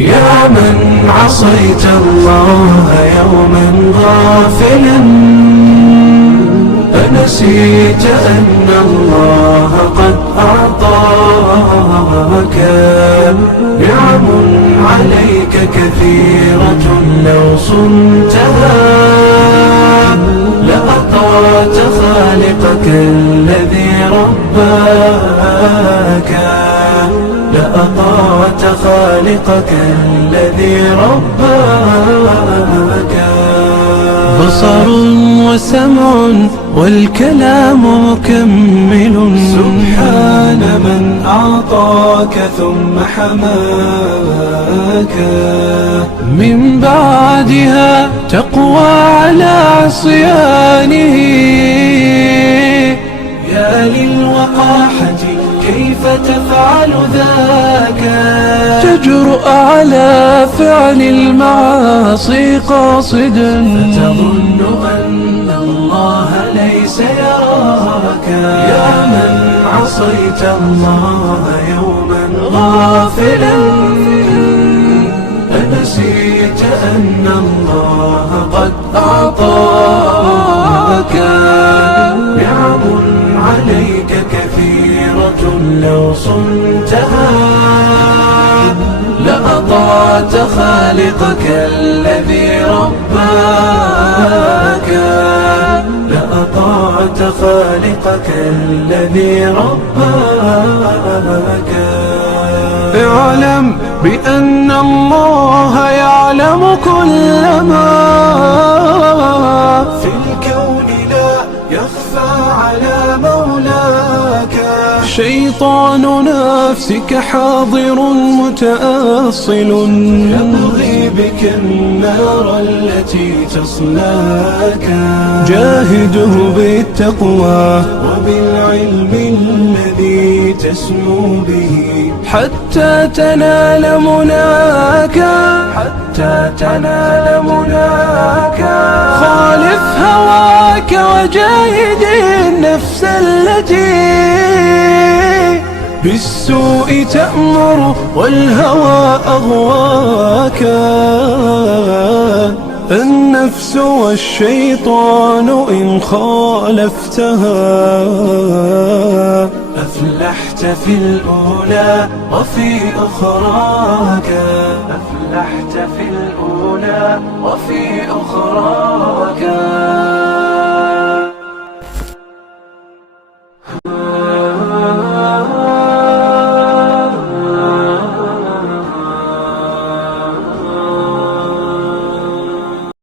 يا من عصيت الله يوما غافلا، أنسيت أن الله قد أعطاك نعم عليك كثيرة، لو صنتها لأطعت خالقك الذي رباك، لأطعت خالقك الذي رباك. بصر وسمع والكلام مكمل، سبحان من أعطاك ثم حماك. من بعدها تقوى على عصيانه، يا للوقاحة كيف تفعل ذاك؟ تجرؤ على فعل المعاصي قاصدا، فتظن أن الله ليس يراك. يا من عصيت الله يوما غافلا، أنسيت أن الله قد أعطاك نعم عليك كثيرة، لو صنتها لأطعت خالقك الذي رباك، لأطعت خالقك الذي رباك. اعلم بأن الله يعلم كل ما في الكون، لا يخفى على مولاك. شيطان نفسك حاضر متأصل، يبغي بك النار التي تصلاك. جاهده بالتقوى وبالعلم الذي تسمو به، حتى تنال مناك، حتى تنال مناك. خالف هواك وجاهد النفس التي بالسوء تأمر والهوى أغواك. النفس والشيطان إن خالفتها أفلحت في الأولى وفي أخراك، أفلحت في الأولى وفي أخراك.